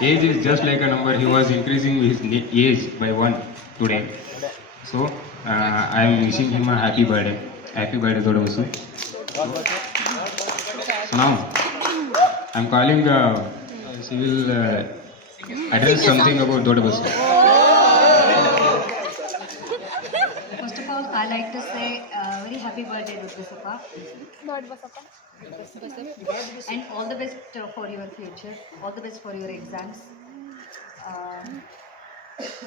Age is just like a number. He was increasing his age by one today. So I am wishing him a happy birthday. Happy birthday, Dodobasu. So now I am calling. She will address something about Dodobasu. First of all, I like to say very happy birthday, Dudbasappa. And all the best for your future, all the best for your exams. Um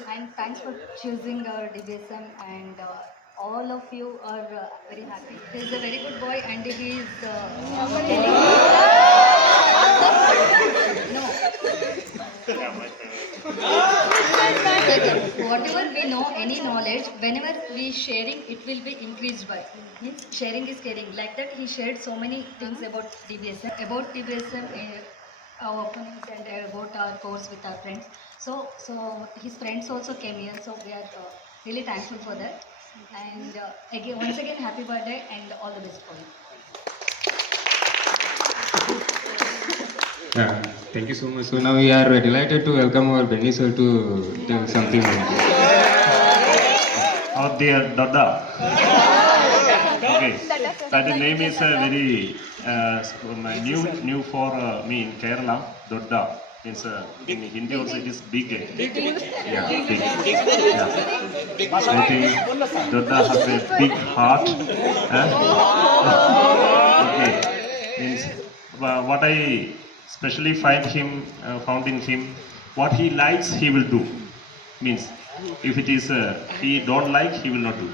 and thanks for choosing DBSM, and all of you are very happy. He's a very good boy, and he is telling no. Whatever we know, any knowledge, whenever we sharing, it will be increased by. Means sharing is caring. Like that, he shared so many things about DBSM, our openings, and about our course with our friends. So his friends also came here. So we are really thankful for that. And again, once again, happy birthday and all the best for you. Thank you so much. So now we are delighted to welcome our Benny sir to tell something. Our dear Dada. Okay, that name is very new for me in Kerala. Dada means in Hindi also it is big. Yeah, big. Yeah. I think Dada has a big heart. Okay, means what I especially found in him, what he likes he will do. Means if it is he don't like, he will not do.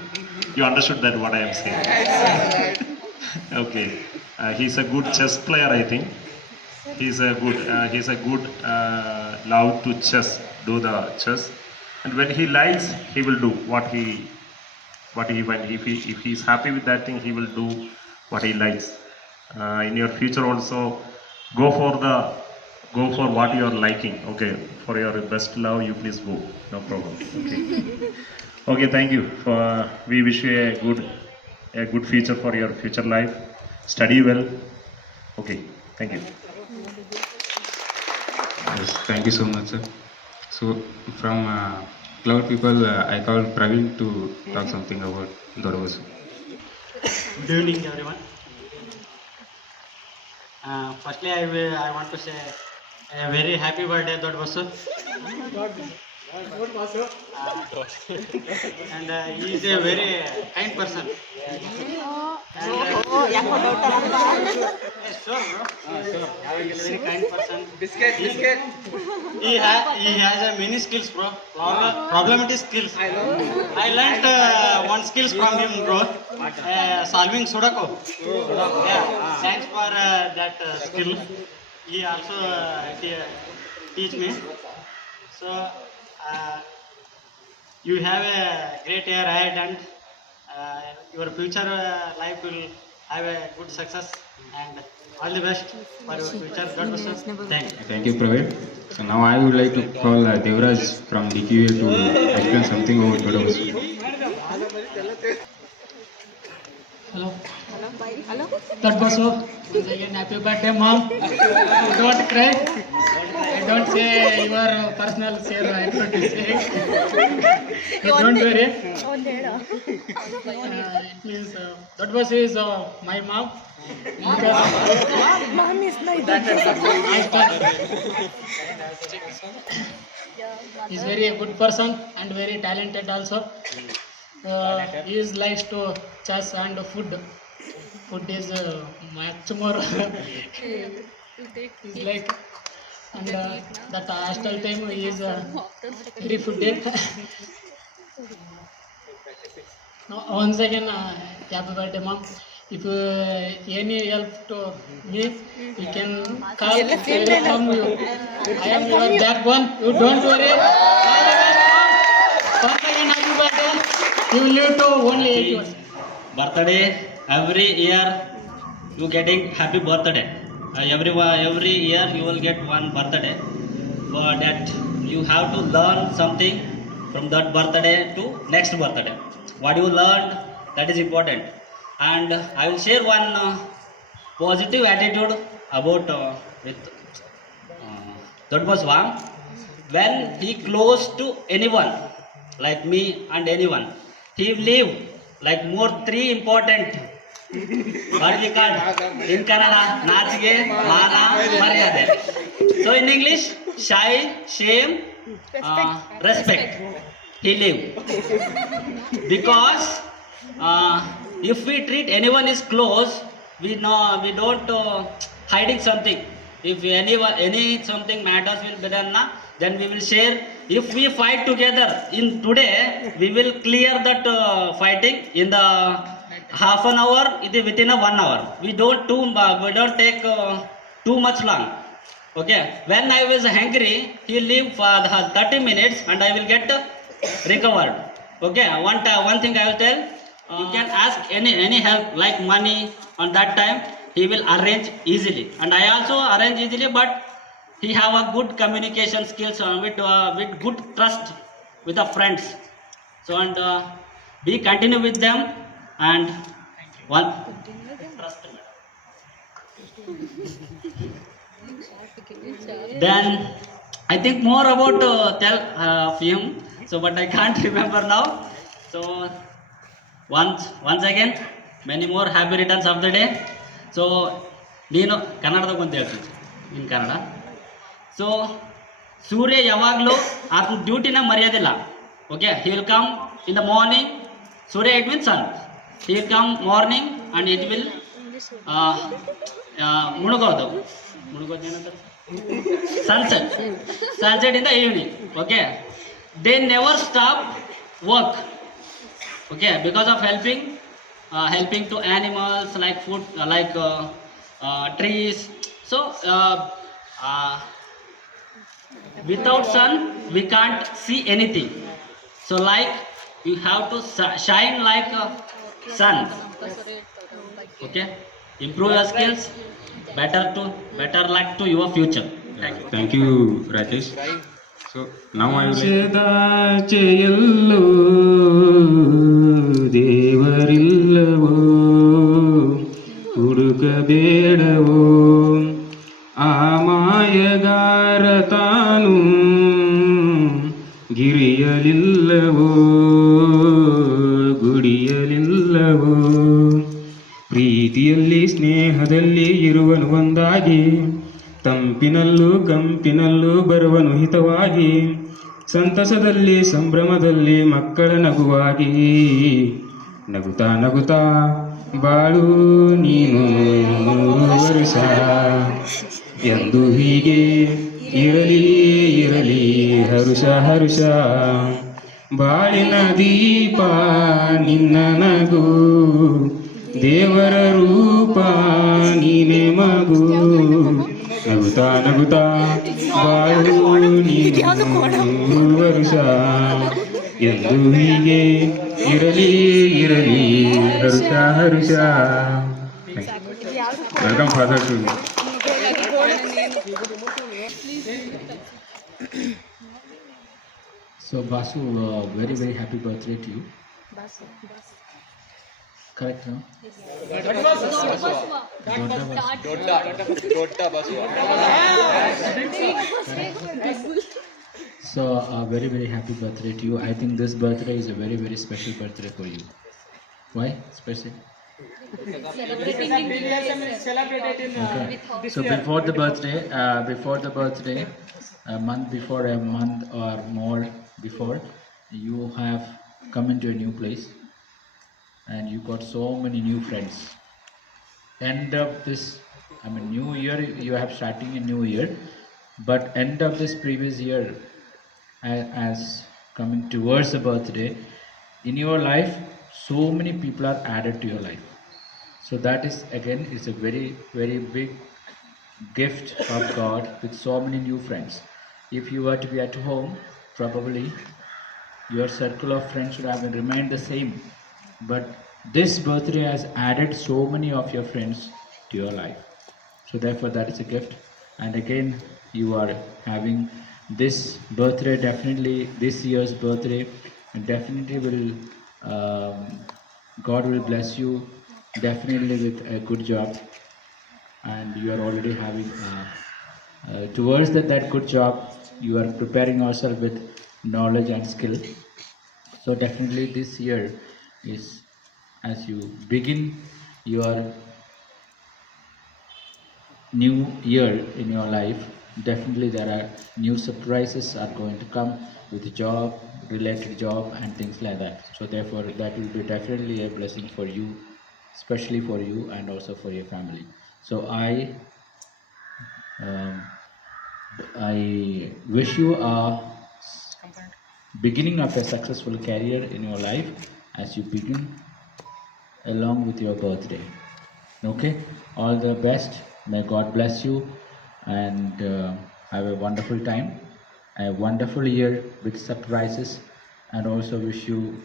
You understood that what I am saying? Okay, he's a good chess player, I think. He's a good love to do the chess, and when he likes, he will do what he when if he is happy with that thing, he will do what he likes. In your future also, go for what you are liking. Okay, for your best love, you please go. No problem. Okay. Okay. Thank you. We wish you a good future for your future life. Study well. Okay. Thank you. Yes, thank you so much, sir. So from Cloud people, I call Praveen to talk something about Dodobasu. Good evening, everyone. Firstly, I want to say a very happy birthday, Dodvasu. And he is a very kind person. Yes, sure, bro. He is a very kind person. Biscuit. He has a many skills, bro. Problem it is skills. I learned one skills from him, bro. Solving Sudoku. Yeah. Thanks for that skill. He also teach me. So you have a great year ahead, and your future life will have a good success, and all the best for your future. God bless you. Thank you. Thank you, Praveen. So now I would like to call Devraj from DQA to explain something about Dodobasu. Hello. Dodbasu, once again happy birthday, mom. Don't cry. I don't say your personal share. I don't say. Don't worry. It means Dodbasu is my mom. Mom is He's very good person and very talented also. He is likes to chess and food. Food is much more. Is like, and that hostel time he is very foodie. Now, once again, happy birthday, mom. If any help to me, you can call. I will come you. I am your backbone. You don't worry. All the best, mom. Once again, happy birthday. You will live to only 8 years. Birthday every year you getting happy birthday. Every year you will get one birthday. For that you have to learn something from that birthday to next birthday. What you learned, that is important. And I will share one positive attitude about with That was one. When he close to anyone, like me and anyone, he leave like more three important. What is it called? In Kannada, Nachige, Mana, Maryade. So in English, shy, shame, respect. He leave. Because if we treat anyone is close, we don't hiding something. If any something matters will be done, then we will share. If we fight together in today, we will clear that fighting in the half an hour. It is within a 1 hour. We don't take too much long. Okay. When I was hungry, he leave for the 30 minutes, and I will get recovered. Okay. One thing I will tell. You can ask any help like money on that time. He will arrange easily, and I also arrange easily. But he have a good communication skills with good trust with the friends. So and be continue with them and one trust. Then I think more about tell of him. So but I can't remember now. So once again, many more happy returns of the day. So ನೀನು ಕನ್ನಡದಾಗ ಅಂತ ಹೇಳ್ತೀನಿ ಇನ್ Kannada. So Surya ಯಾವಾಗಲೂ ಆತನ ಡ್ಯೂಟಿನ ಮರೆಯೋದಿಲ್ಲ. Okay, he will come in the morning. Surya it means sun. He will come morning and it will ಮುಳುಗೋದು ಏನಂತಾರೆ, sunset in the evening. Okay, they never stop work. Okay, because of helping to animals like food, like trees. So without sun we can't see anything. So like you have to shine like a sun. Okay, improve your skills. Better luck to your future. Thank you, Rajesh. So now I will ಆಚೆಯಲ್ಲೋ ದೇವರಿಲ್ಲವೋ ಹುಡುಕಬೇಡವೋ, ಆ ಮಾಯಗಾರ ತಾನು ಗಿರಿಯಲಿಲ್ಲವೋ ಗುಡಿಯಲಿಲ್ಲವೋ. ಪ್ರೀತಿಯಲ್ಲಿ ಸ್ನೇಹದಲ್ಲಿ ಇರುವನು ಒಂದಾಗಿ, ತಂಪಿನಲ್ಲೂ ಕಂಪಿನಲ್ಲೂ ಬರುವನು ಹಿತವಾಗಿ, ಸಂತಸದಲ್ಲಿ ಸಂಭ್ರಮದಲ್ಲಿ ಮಕ್ಕಳ ನಗುವಾಗಿ, ನಗುತ್ತಾ ನಗುತ್ತಾ ಬಾಳು ನೀನು 100 ವರ್ಷ ಎಂದು ಹೀಗೆ ಇರಲಿ ಇರಲಿ ಹರುಷ ಹರುಷ. ಬಾಳಿನ ದೀಪ ನಿನ್ನ ನಗು, ದೇವರ ರೂಪ ನೀನೆ ಮಗು. ನಗುತ್ತಾ ನಗುತ್ತಾ ಬಾಳು ನೀನು ವರುಷ ಎಂದು ಹೀಗೆ ಇರಲಿ ಇರಲಿ ಹರುಷ ಹರುಷ. Welcome father to. So Basu, very very happy birthday to you. Correct, no? So very very happy birthday to you. I think this birthday is a very very special birthday for you. Why special? Okay. So before the birthday, a month or more before, you have come into a new place and you got so many new friends. End of this, new year, you have starting a new year, but end of this previous year, as coming towards the birthday, in your life, so many people are added to your life. So that is again, it's a very very big gift of God with so many new friends. If you were to be at home, probably your circle of friends should have remained the same, but this birthday has added so many of your friends to your life. So therefore that is a gift. And again, you are having this birthday, definitely this year's birthday, and definitely will God will bless you definitely with a good job, and you are already having towards that good job, you are preparing yourself with knowledge and skill. So definitely this year is, as you begin your new year in your life, definitely there are new surprises are going to come with job, related job and things like that. So therefore that will be definitely a blessing for you, especially for you and also for your family. So I wish you a beginning of a successful career in your life as you begin along with your birthday. Okay, all the best. May God bless you and have a wonderful time, a wonderful year with surprises, and also wish you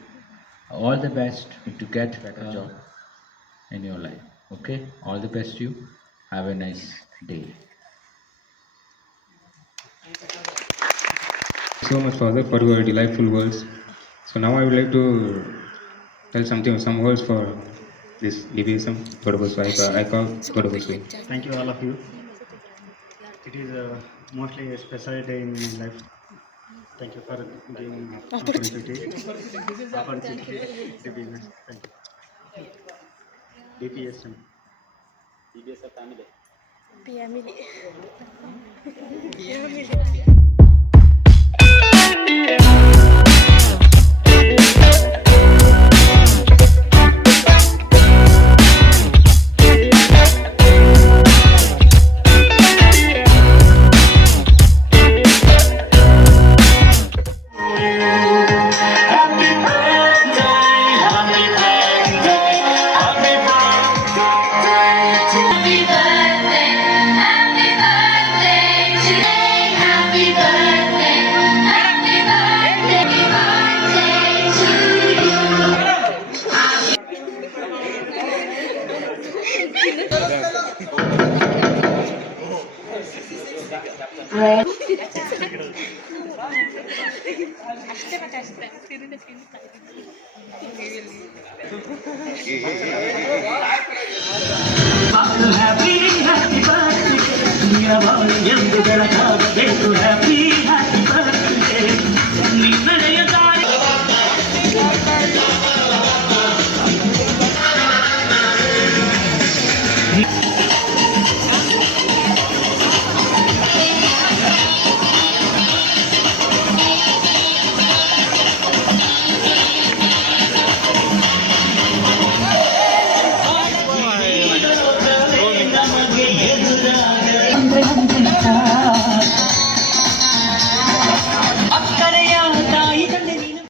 all the best to get better job in your life. Okay, all the best to you. Have a nice day. So much, Father, for your delightful words. So now I would like to tell some words for this DBSM Thodabaswai. I call Thodabaswai. Thank you, all of you. It is mostly a special day in my life. Thank you for giving opportunity to be with. Thank you. DPSM. Happy birthday, dear boy,